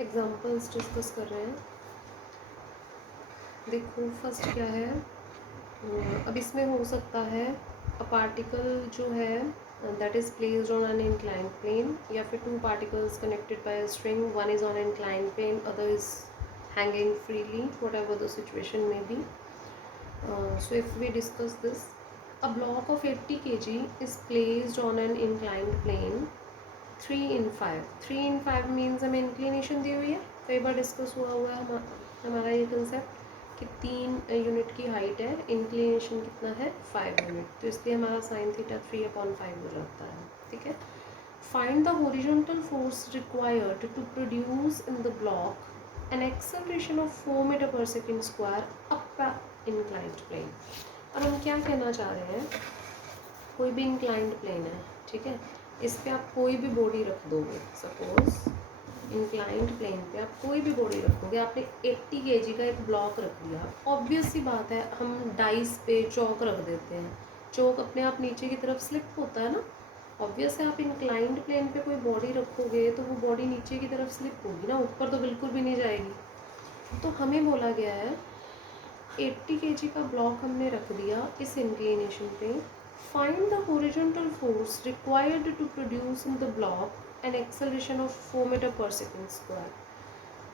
Examples discuss कर रहे हैं। देखो फर्स्ट क्या है, अब इसमें हो सकता है अ पार्टिकल जो है that is placed on an inclined plane, या फिर two particles connected by a string, one is on inclined plane, other is hanging freely, whatever the situation में बी. So if we discuss this, a block of 80 kg is placed on an inclined plane 3 in 5. 3 in 5 means हमें inclination दी हुई है, कई बार discuss हुआ है हमारा ये कंसेप्ट कि 3 यूनिट की हाइट है, इंक्लिनेशन कितना है 5 यूनिट, तो इसलिए हमारा साइन थीटा 3/5 हो जाता है. ठीक है. Find the horizontal force required to produce in the block an acceleration of 4 metre पर second square up inclined plane. और हम क्या कहना चाह रहे हैं, कोई भी इंक्लाइंड प्लेन है, ठीक है, इस पे आप कोई भी बॉडी रख दोगे, सपोज इंक्लाइंड प्लेन पे आप कोई भी बॉडी रखोगे, आपने 80 kg का एक ब्लॉक रख दिया, ऑब्वियस सी बात है हम डाइस पे चौक रख देते हैं, चौक अपने आप नीचे की तरफ स्लिप होता है ना, ऑब्वियस है. आप इंक्लाइंड प्लेन पे कोई बॉडी रखोगे तो वो बॉडी नीचे की तरफ स्लिप होगी ना, ऊपर तो बिल्कुल भी नहीं जाएगी. तो हमें बोला गया है 80 kg का ब्लॉक हमने रख दिया इस इंक्लिनेशन पे. Find the horizontal force required to produce in the block an acceleration of 4 metre पर सेकेंड स्क्वायर.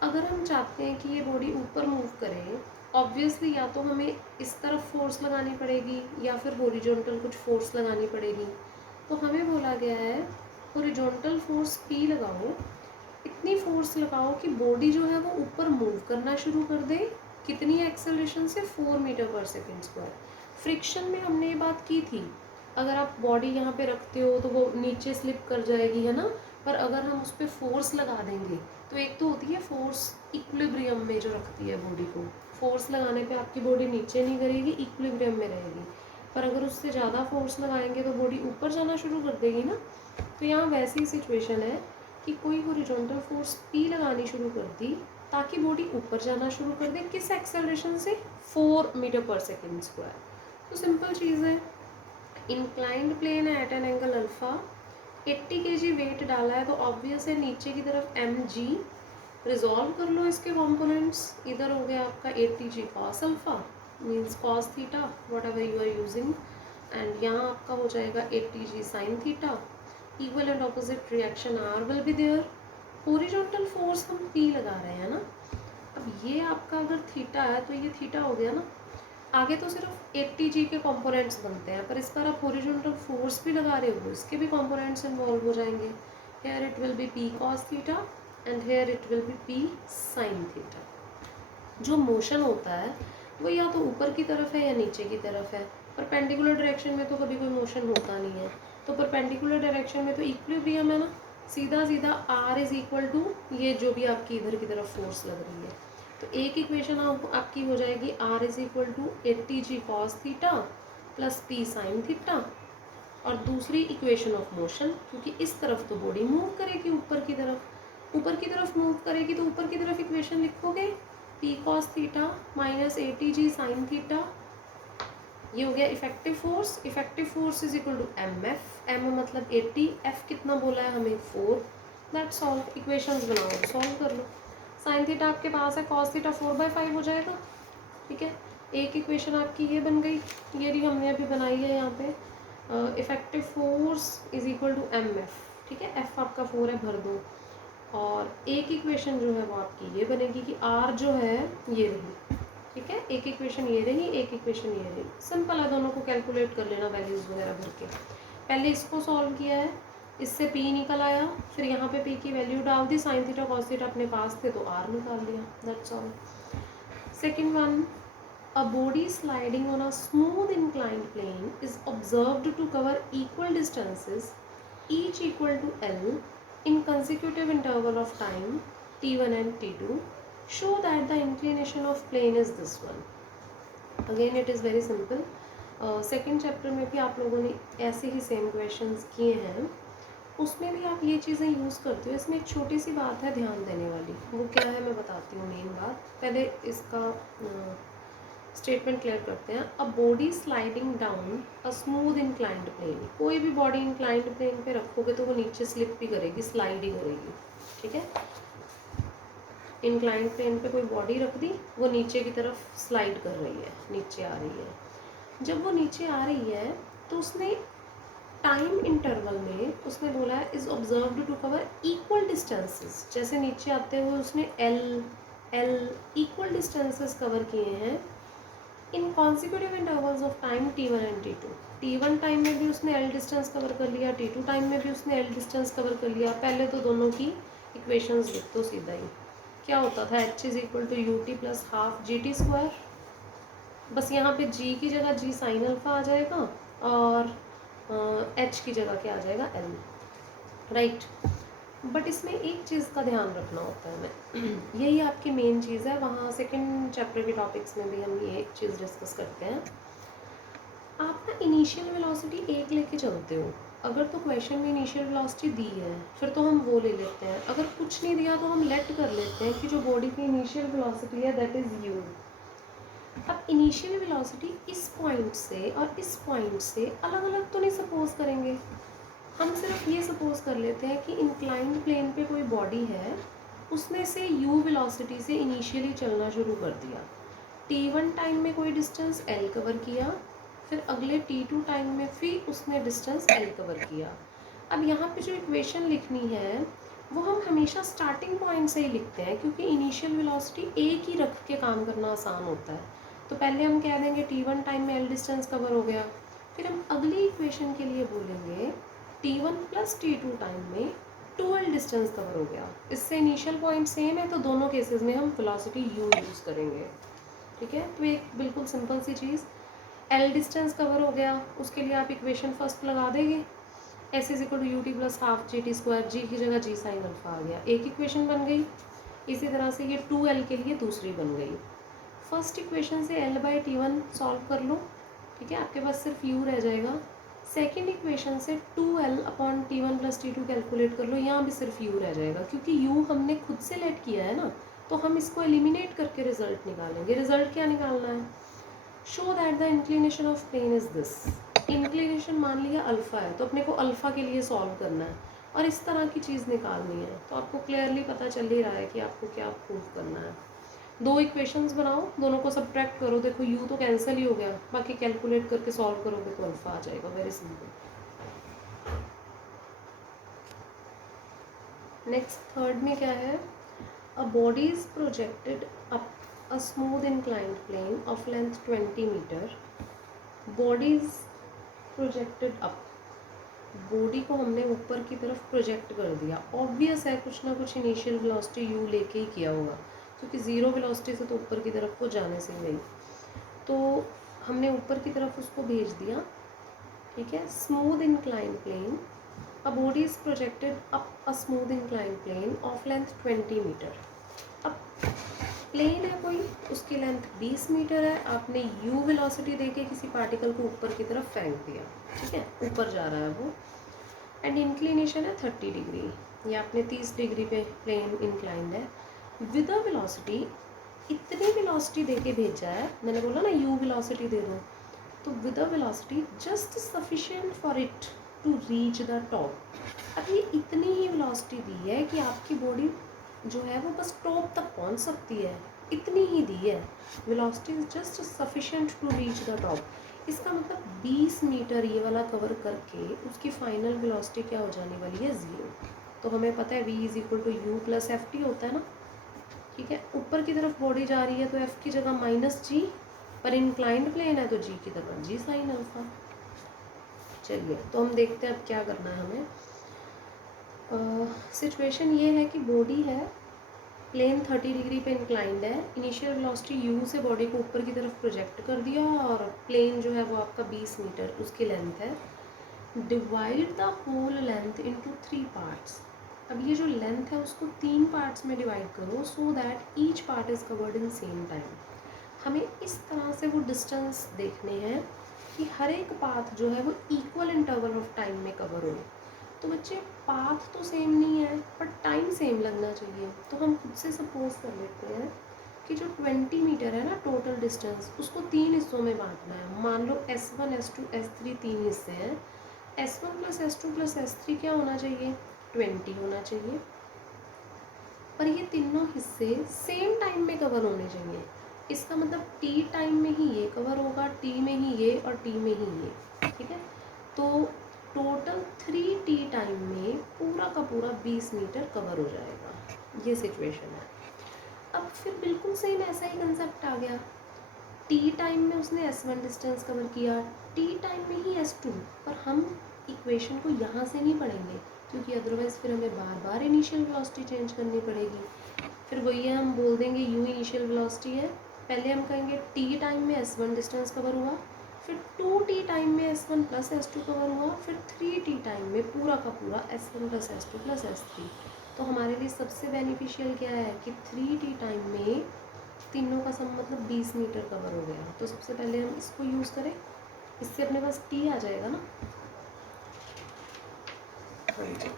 अगर हम चाहते हैं कि ये बॉडी ऊपर मूव करे, ऑब्वियसली या तो हमें इस तरफ फोर्स लगानी पड़ेगी या फिर हॉरिजॉन्टल कुछ फोर्स लगानी पड़ेगी. तो हमें बोला गया है हॉरिजॉन्टल फोर्स P लगाओ, इतनी फोर्स लगाओ कि बॉडी जो है वो ऊपर मूव करना शुरू कर दे. कितनी एक्सेलरेशन से, 4 मीटर पर सेकेंड स्क्वायर. फ्रिक्शन में हमने ये बात की थी, अगर आप बॉडी यहाँ पे रखते हो तो वो नीचे स्लिप कर जाएगी, है ना, पर अगर हम उस पर फोर्स लगा देंगे तो एक तो होती है फोर्स इक्विलिब्रियम में जो रखती है बॉडी को, फोर्स लगाने पे आपकी बॉडी नीचे नहीं गिरेगी, इक्विलिब्रियम में रहेगी. पर अगर उससे ज़्यादा फोर्स लगाएंगे तो बॉडी ऊपर जाना शुरू कर देगी ना. तो यहाँ वैसी सिचुएशन है कि कोई हॉरिजॉन्टल फोर्स P लगानी शुरू कर दी ताकि बॉडी ऊपर जाना शुरू कर दे. किस एक्सेलरेशन से, 4 मीटर पर सेकेंड स्क्वायर. तो सिंपल चीज़ है, इंक्लाइंड प्लेन है at an angle alpha, 80 kg weight डाला है तो ऑब्वियस है नीचे की तरफ mg, रिजॉल्व कर लो इसके कॉम्पोनेंट्स. इधर हो गया आपका 80g cos alpha means cos theta whatever you are using, and यहाँ आपका हो जाएगा 80g sine theta. Equal and opposite reaction R will be there. Horizontal force हम P लगा रहे हैं ना, अब ये आपका अगर थीटा है तो ये थीटा हो गया ना. आगे तो सिर्फ 80g के कंपोनेंट्स बनते हैं, पर इस पर आप हॉरिजॉन्टल फोर्स भी लगा रहे हो, इसके भी कंपोनेंट्स इन्वॉल्व हो जाएंगे. Here it will be P cos theta and here it will be P sin theta. जो मोशन होता है वो या तो ऊपर की तरफ है या नीचे की तरफ है. परपेंडिकुलर डायरेक्शन में तो कभी कोई मोशन होता नहीं है, तो परपेंडिकुलर डायरेक्शन में तो इक्विलिब्रियम है ना, सीधा सीधा R इज इक्वल टू ये जो भी आपकी इधर की तरफ फोर्स लग रही है. तो एक इक्वेशन आपकी हो जाएगी R is equal to 80g cos theta plus P sine theta, और दूसरी इक्वेशन ऑफ मोशन, क्योंकि इस तरफ तो बॉडी मूव करेगी ऊपर की तरफ, ऊपर की तरफ मूव करेगी तो ऊपर की तरफ इक्वेशन लिखोगे P cos theta minus 80g sine theta. ये हो गया effective force. Effective force is equal to mf, m मतलब 80, f कितना बोला है हमें 4. That's all. इक्वेशंस बनाओ, सॉल्व कर लो. साइन थीटा आपके पास है, कॉस थीटा 4/5 हो जाएगा. ठीक है, एक इक्वेशन आपकी ये बन गई, ये भी हमने अभी बनाई है यहाँ पे. Effective force is equal to mf. ठीक है, f आपका 4 है, भर दो. और एक इक्वेशन जो है वो आपकी ये बनेगी कि R जो है ये रही. ठीक है, एक इक्वेशन ये रही, एक इक्वेशन ये रही. सिंपल है, दोनों को कैलकुलेट कर लेना वैल्यूज़ वगैरह भर के. पहले इसको सॉल्व किया है, इससे P निकल आया, फिर यहाँ पे P की वैल्यू डाल दी, साइन थीटा कॉस थीटा अपने पास थे तो R निकाल दिया. That's all. Second one, a body sliding on a smooth inclined plane is observed to cover equal distances, each equal to L, in consecutive interval of time t1 and t2. Show that the inclination of plane is this one. Again it is very simple. Second chapter में भी आप लोगों ने ऐसे ही same questions किए हैं, उसमें भी आप ये चीज़ें यूज़ करते हो. इसमें एक छोटी सी बात है ध्यान देने वाली, वो क्या है मैं बताती हूँ. मेन बात पहले इसका स्टेटमेंट क्लियर करते हैं. A body sliding down a smooth inclined plane, कोई भी बॉडी इंक्लाइंड प्लेन पे रखोगे तो वो नीचे स्लिप भी करेगी, स्लाइड ही करेगी. ठीक है, इंक्लाइंड प्लेन पे कोई बॉडी रख दी, वो नीचे की तरफ स्लाइड कर रही है, नीचे आ रही है। जब वो नीचे आ रही है तो उसने टाइम इंटरवल में उसने बोला है is observed to cover equal distances. जैसे नीचे आते हुए उसने L L equal distances cover किए हैं in consecutive intervals of time T1 and T2। T1 time में भी उसने एल डिस्टेंस कवर कर लिया, T2 टाइम में भी उसने एल डिस्टेंस कवर कर लिया। पहले तो दोनों की इक्वेशंस लिख दो सीधा ही। क्या होता था, h is equal to U T plus half G T square. बस यहाँ पे g की जगह g साइन अल्फा आ जाएगा और h की जगह क्या आ जाएगा l, राइट। बट इसमें एक चीज़ का ध्यान रखना होता है, मैं यही आपकी मेन चीज़ है, वहाँ सेकंड चैप्टर के टॉपिक्स में भी हम ये एक चीज़ डिस्कस करते हैं। आप ना इनिशियल वेलोसिटी एक लेके चलते हो। अगर तो क्वेश्चन में इनिशियल वेलोसिटी दी है फिर तो हम वो ले लेते हैं, अगर कुछ नहीं दिया तो हम लेट कर लेते हैं कि जो बॉडी की इनिशियल वेलोसिटी है दैट इज़ यू। अब इनिशियल वेलोसिटी इस पॉइंट से और इस पॉइंट से अलग अलग तो नहीं सपोज करेंगे, हम सिर्फ ये सपोज कर लेते हैं कि इंक्लाइंड प्लेन पे कोई बॉडी है, उसने से u वेलोसिटी से इनिशियली चलना शुरू कर दिया। t1 टाइम में कोई डिस्टेंस l कवर किया, फिर अगले t2 टाइम में फिर उसने डिस्टेंस l कवर किया। अब यहाँ पे जो इक्वेशन लिखनी है वो हम हमेशा स्टार्टिंग पॉइंट से ही लिखते हैं, क्योंकि इनिशियल वेलोसिटी एक ही रख के काम करना आसान होता है। तो पहले हम कह देंगे t1 टाइम में l डिस्टेंस कवर हो गया, फिर हम अगली इक्वेशन के लिए बोलेंगे T1 प्लस T2 टाइम में 2l डिस्टेंस कवर हो गया। इससे इनिशियल पॉइंट सेम है तो दोनों केसेस में हम वेलोसिटी u यूज़ करेंगे, ठीक है। तो एक बिल्कुल सिंपल सी चीज़, l डिस्टेंस कवर हो गया, उसके लिए आप इक्वेशन फर्स्ट लगा देंगे, s is equal to U T plus half G T square, G की जगह जी साइन अल्फा आ गया, एक इक्वेशन बन गई। इसी तरह से ये 2l के लिए दूसरी बन गई। फर्स्ट इक्वेशन से l बाई T1 सॉल्व कर लो, ठीक है, आपके पास सिर्फ u रह जाएगा। सेकेंड इक्वेशन से 2l upon T1 plus T2 calculate कर लो, यहाँ भी सिर्फ u रह जाएगा, क्योंकि u हमने खुद से लेट किया है ना, तो हम इसको एलिमिनेट करके रिजल्ट निकालेंगे। रिजल्ट क्या निकालना है, show that the inclination of plane is this. Inclination मान लिया अल्फा है, तो अपने को अल्फा के लिए सॉल्व करना है और इस तरह की चीज़ निकालनी है। तो आपको क्लियरली पता चल ही रहा है कि आपको क्या प्रूव करना है। दो इक्वेशंस बनाओ, दोनों को सब्ट्रैक्ट करो, देखो u तो कैंसिल ही हो गया, बाकी कैलकुलेट करके सॉल्व करोगे तो अल्फा आ जाएगा, वेरी सिंपल। नेक्स्ट थर्ड में क्या है, a body is projected up a smooth inclined plane of length 20 metre. Body is projected up, body को हमने ऊपर की तरफ प्रोजेक्ट कर दिया। ऑब्वियस है कुछ ना कुछ इनिशियल वेलोसिटी u लेके ही किया होगा, क्योंकि ज़ीरो वेलोसिटी से तो ऊपर की तरफ को जाने से नहीं, तो हमने ऊपर की तरफ उसको भेज दिया, ठीक है। Smooth inclined plane, a body is projected up a smooth inclined plane of length 20 metre. अब प्लेन है कोई, उसकी लेंथ 20 मीटर है, आपने u वेलोसिटी देके किसी पार्टिकल को ऊपर की तरफ फेंक दिया, ठीक है, ऊपर जा रहा है वो, एंड इंक्लिनेशन है 30 डिग्री, या आपने 30 डिग्री पे प्लेन इंक्लाइंड है। विद अ वेलोसिटी, इतनी वेलोसिटी देके भेजा है, मैंने बोला ना u वेलोसिटी दे दो, तो with a velocity just sufficient for it to reach the top. अब ये इतनी ही वेलोसिटी दी है कि आपकी बॉडी जो है वो बस टॉप तक पहुंच सकती है, इतनी ही दी है। Velocity is just sufficient to reach the top. इसका मतलब 20 मीटर ये वाला कवर करके उसकी फाइनल वेलोसिटी क्या हो जाने वाली है, 0। तो हमें पता है v is equal to u plus f t होता है ना, ठीक है। ऊपर की तरफ बॉडी जा रही है तो f की जगह माइनस जी, पर इंक्लाइंड प्लेन है तो g की तरह जी साइन अल्फा। चलिए तो हम देखते हैं अब क्या करना है हमें। सिचुएशन ये है कि बॉडी है, प्लेन 30 डिग्री पे इंक्लाइंड है, इनिशियल वेलोसिटी u से बॉडी को ऊपर की तरफ प्रोजेक्ट कर दिया और प्लेन जो है वो आपका 20 मीटर उसकी लेंथ है। Divide the whole length into 3 parts. अब ये जो लेंथ है उसको 3 पार्ट्स में डिवाइड करो, so that each part is covered in same time. हमें इस तरह से वो डिस्टेंस देखने हैं कि हर एक पाथ जो है वो इक्वल इंटरवल ऑफ टाइम में कवर हो। तो बच्चे पाथ तो सेम नहीं है पर टाइम सेम लगना चाहिए, तो हम खुद से सपोज कर लेते हैं कि जो 20 मीटर है ना टोटल डिस्टेंस, उसको 3 हिस्सों में बांटना है। मान लो S1 S2 S3 3 हिस्से हैं, S1 plus S2 plus S3 क्या होना चाहिए, 20 होना चाहिए। पर और ये तीनों हिस्से सेम टाइम में कवर होने चाहिए। इसका मतलब टी टाइम में ही ये कवर होगा, टी में ही ये और टी में ही ये, ठीक है। तो टोटल 3t टाइम में पूरा का पूरा 20 मीटर कवर हो जाएगा, ये सिचुएशन है। अब फिर बिल्कुल सेम ऐसा ही कंसेप्ट आ गया। टी टाइम में उसने S1 डिस्टेंस कवर किया, टी टाइम में ही S2, पर हम इक्वेशन को यहाँ से नहीं पढ़ेंगे क्योंकि अदरवाइज़ फिर हमें बार बार इनिशियल वेलोसिटी चेंज करनी पड़ेगी। फिर वही है, हम बोल देंगे u इनिशियल वेलोसिटी है, पहले हम कहेंगे टी टाइम में S1 डिस्टेंस कवर हुआ, फिर 2t टाइम में S1 प्लस S2 कवर हुआ, फिर 3t टाइम में पूरा का पूरा S1 plus S2 plus S3। तो हमारे लिए सबसे बेनिफिशियल क्या है कि 3t टाइम में तीनों का सम मतलब 20 मीटर कवर हो गया। तो सबसे पहले हम इसको यूज़ करें, इससे अपने पास t आ जाएगा ना। हाँ जी,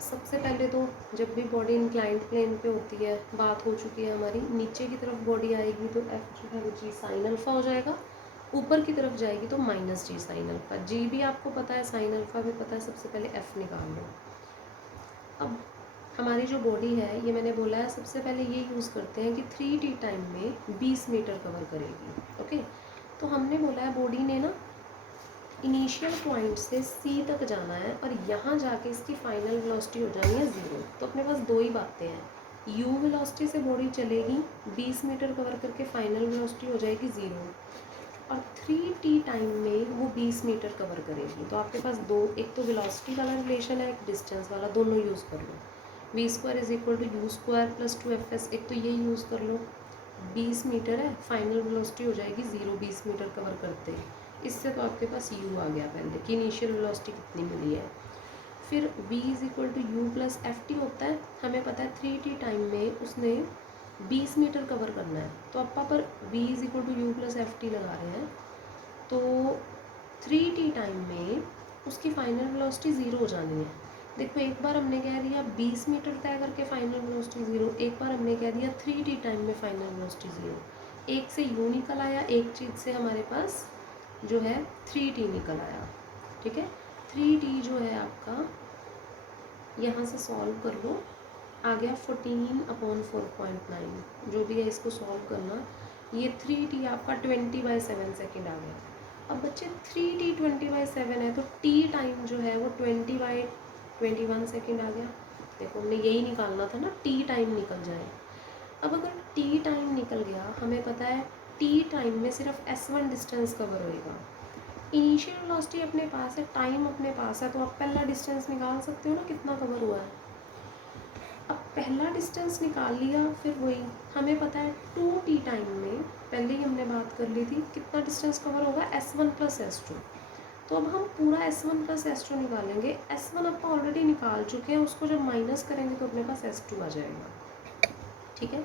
सबसे पहले तो जब भी बॉडी इंक्लाइंड प्लेन पे होती है, बात हो चुकी है हमारी, नीचे की तरफ बॉडी आएगी तो f जो है वो g साइन अल्फ़ा हो जाएगा, ऊपर की तरफ जाएगी तो minus g sine alpha. g भी आपको पता है, साइन अल्फ़ा भी पता है, सबसे पहले f निकाल लो। अब हमारी जो बॉडी है, ये मैंने बोला है सबसे पहले ये यूज़ करते हैं कि 3t टाइम में 20 मीटर कवर करेगी, ओके। तो हमने बोला है बॉडी ने ना इनिशियल पॉइंट से C तक जाना है और यहाँ जाके इसकी फाइनल वेलोसिटी हो जानी है 0। तो अपने पास दो ही बातें हैं, u वेलोसिटी से बॉडी चलेगी, 20 मीटर कवर करके फाइनल वेलोसिटी हो जाएगी 0, और 3t टाइम में वो 20 मीटर कवर करेगी। तो आपके पास दो, एक तो वेलोसिटी वाला रिलेशन है, एक डिस्टेंस वाला, दोनों यूज़ कर लो। v² = u² + 2fs, एक तो ये यूज़ कर लो, 20 मीटर है, फाइनल वेलोसिटी हो जाएगी 0 20 मीटर कवर करते ही। इससे तो आपके पास u आ गया पहले कि इनिशियल वेलोसिटी कितनी मिली है। फिर v = u + ft होता है, हमें पता है 3t टाइम में उसने 20 मीटर कवर करना है, तो अपा पर v = u + ft लगा रहे हैं, तो 3t टाइम में उसकी फाइनल वेलोसिटी 0 हो जानी है। देखो, एक बार हमने कह दिया 20 मीटर तय करके फाइनल वेलोसिटी 0, एक बार हमने कह दिया 3t टाइम में फाइनल वेलोसिटी 0। एक से u निकल आया, एक चीज़ से हमारे पास जो है 3t निकल आया, ठीक है। 3t जो है आपका, यहाँ से सॉल्व कर लो, आ गया 14/4.9, जो भी है इसको सॉल्व करना। ये 3t आपका 20/7 सेकेंड आ गया। अब बच्चे 3t 20/7 है तो t टाइम जो है वो 20/21 सेकेंड आ गया। देखो, हमने यही निकालना था ना, t टाइम निकल जाए। अब अगर t टाइम निकल गया, हमें पता है t टाइम में सिर्फ S1 डिस्टेंस कवर होएगा। इनिशियल वेलोसिटी अपने पास है, टाइम अपने पास है, तो आप पहला डिस्टेंस निकाल सकते हो ना, कितना कवर हुआ है। अब पहला डिस्टेंस निकाल लिया, फिर वही हमें पता है 2t टाइम में, पहले ही हमने बात कर ली थी, कितना डिस्टेंस कवर होगा, S1 + S2। तो अब हम पूरा S1 + S2 निकालेंगे। S1 आप ऑलरेडी निकाल चुके हैं, उसको जब माइनस करेंगे तो अपने पास S2 आ जाएगा, ठीक है।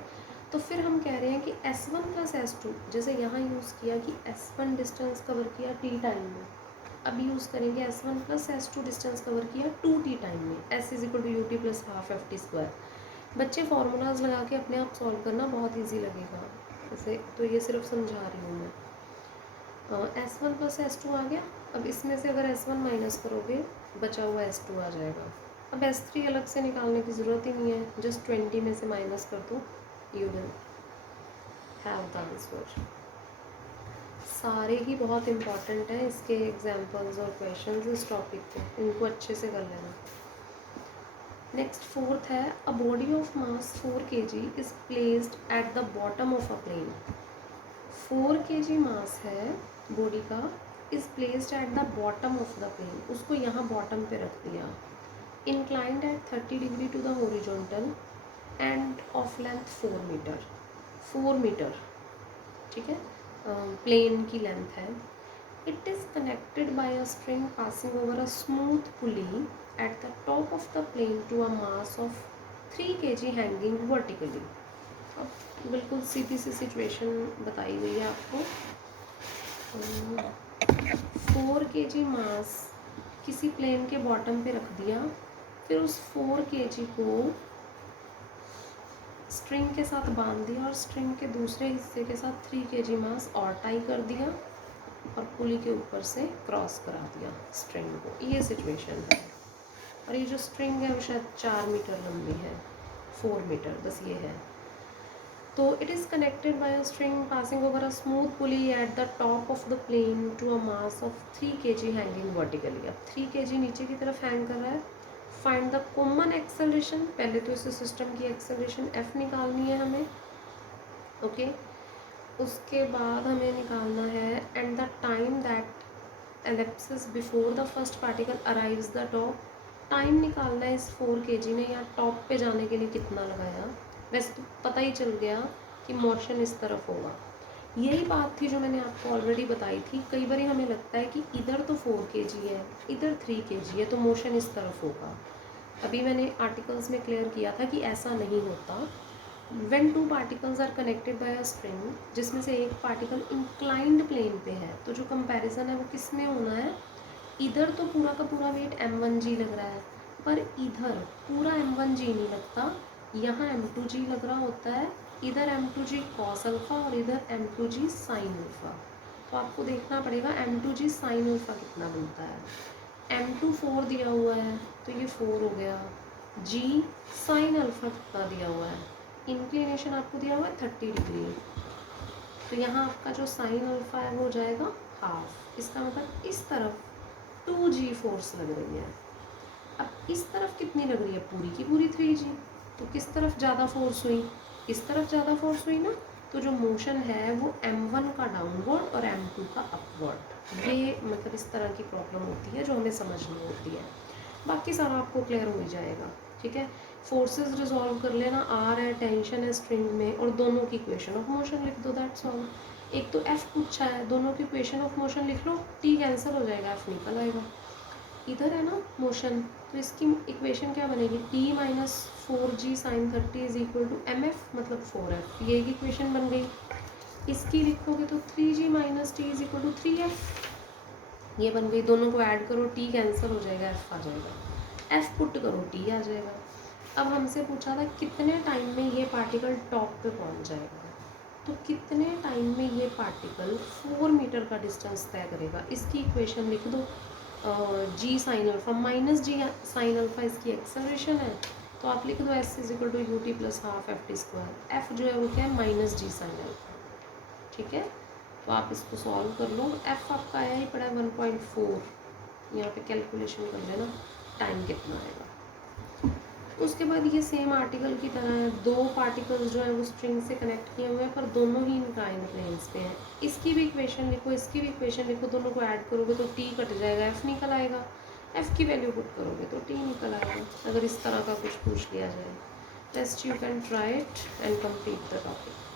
तो फिर हम कह रहे हैं कि S1 + S2, जैसे यहाँ यूज़ किया कि S1 डिस्टेंस कवर किया t टाइम में, अब यूज़ करेंगे S1 + S2 डिस्टेंस कवर किया 2t टाइम में, S = ut + ½ ft²। बच्चे फार्मूलाज लगा के अपने आप सॉल्व करना, बहुत इजी लगेगा जैसे, तो ये सिर्फ समझा रही हूँ मैं। S1 + S2 आ गया। अब इसमें से अगर S1 माइनस करोगे, बचा हुआ S2 आ जाएगा। अब S3 अलग से निकालने की ज़रूरत ही नहीं है, जस्ट 20 में से माइनस कर दो, you will have the answer. सारे ही बहुत इम्पॉर्टेंट हैं, इसके एग्जाम्पल्स और क्वेश्चंस इस टॉपिक पे, इनको अच्छे से कर लेना। नेक्स्ट फोर्थ है, a body of mass 4 kg is placed at the bottom of a plane. 4 kg mass है बॉडी का, is placed at the bottom of the plane, उसको यहाँ बॉटम पे रख दिया। Inclined at 30 degree to the horizontal and of length 4 metre. 4 metre, ठीक है, plane की लेंथ है। It is connected by a string passing over a smooth pulley at the top of the plane to a mass of 3 kg hanging vertically. अब बिल्कुल सीधी सी situation बताई गई है आपको। 4 kg मास किसी प्लेन के बॉटम पे रख दिया, फिर उस 4 kg को स्ट्रिंग के साथ बांध दिया और स्ट्रिंग के दूसरे हिस्से के साथ 3 kg मास और टाई कर दिया और पुली के ऊपर से क्रॉस करा दिया स्ट्रिंग को। ये सिचुएशन है। और ये जो स्ट्रिंग है वो शायद 4 मीटर लंबी है, 4 मीटर, बस ये है। तो it is connected by a string passing over a smooth pulley at the top of the plane to a mass of 3 kg hanging vertically. अब 3 kg नीचे की तरफ हैंग कर रहा है। फाइंड द कॉमन एक्सेलरेशन, पहले तो इस सिस्टम की एक्सेलरेशन एफ निकालनी है हमें, ओके। उसके बाद हमें निकालना है and the time that Ellipsis before the first particle arrives the top. Time निकालना है इस 4 kg ने या टॉप पे जाने के लिए कितना लगाया। वैसे तो पता ही चल गया कि मोशन इस तरफ होगा। यही बात थी जो मैंने आपको ऑलरेडी बताई थी। कई बार हमें लगता है कि इधर तो 4 kg है, इधर 3 kg है, तो मोशन इस तरफ होगा। अभी मैंने आर्टिकल्स में क्लियर किया था कि ऐसा नहीं होता। When two particles are connected by a string, जिसमें से एक पार्टिकल इंक्लाइंड प्लेन पे है, तो जो कंपैरिजन है वो किस में होना है। इधर तो पूरा का पूरा वेट m1g लग रहा है, पर इधर पूरा m1g नहीं लगता, यहाँ m2g लग रहा होता है। इधर m2g कॉस अल्फ़ा और इधर m2g साइन अल्फ़ा। तो आपको देखना पड़ेगा m2g साइन अल्फ़ा कितना बनता है। m2 4 दिया हुआ है तो ये 4 हो गया। g साइन अल्फ़ा कितना दिया हुआ है, इंक्लिनेशन आपको दिया हुआ है 30 डिग्री, तो यहाँ आपका जो साइन अल्फ़ा है वो हो जाएगा हाफ। इसका मतलब इस तरफ 2g फोर्स लग रही है। अब इस तरफ कितनी लग रही है, पूरी की पूरी 3g। तो किस तरफ ज़्यादा फोर्स हुई, इस तरफ ज़्यादा फोर्स हुई ना। तो जो मोशन है वो m1 का डाउनवर्ड और m2 का अपवर्ड। ये मतलब इस तरह की प्रॉब्लम होती है जो हमें समझनी होती है। बाकी सारा आपको क्लियर हो ही जाएगा, ठीक है। फोर्सेस रिजॉल्व कर लेना, आर है, टेंशन है स्ट्रिंग में, और दोनों की इक्वेशन ऑफ मोशन लिख दो, दैट्स ऑल। एक तो एफ पूछा है, दोनों की इक्वेशन ऑफ मोशन लिख लो, टी कैंसिल हो जाएगा, एफ निकल आएगा। इधर है ना मोशन, तो इसकी इक्वेशन क्या बनेगी, T minus 4g sine 30 is equal to m f, मतलब 4f। ये एक इक्वेशन बन गई। इसकी लिखोगे तो 3g minus T is equal to 3f, ये बन गई। दोनों को ऐड करो, टी कैंसिल हो जाएगा, एफ आ जाएगा। एफ पुट करो, टी आ जाएगा। अब हमसे पूछा था कितने टाइम में ये पार्टिकल टॉप पे पहुंच जाएगा, तो कितने टाइम में ये पार्टिकल 4 मीटर का डिस्टेंस तय करेगा। इसकी इक्वेशन लिख दो, g sine alpha minus g sine alpha इसकी एक्सेलरेशन है, तो आप लिख दो s is equal to U T plus half f t square. F जो है वो क्या है, माइनस जी साइन अल्फा, ठीक है। तो आप इसको सॉल्व कर लो। एफ आपका आया ही पड़ा है 1.4, यहाँ पे कैलकुलेशन कर लेना टाइम कितना आएगा। उसके बाद ये सेम आर्टिकल की तरह है, दो पार्टिकल्स जो है वो स्ट्रिंग से कनेक्ट किए हुए हैं, पर दोनों ही इंक्लाइंड प्लेन्स पे हैं। इसकी भी इक्वेशन लिखो, इसकी भी इक्वेशन लिखो, दोनों को ऐड करोगे तो टी कट जाएगा, एफ निकल आएगा। एफ की वैल्यू पुट करोगे तो टी निकल आएगा, अगर इस तरह का कुछ पूछ लिया जाए। Rest you can try it and complete the topic.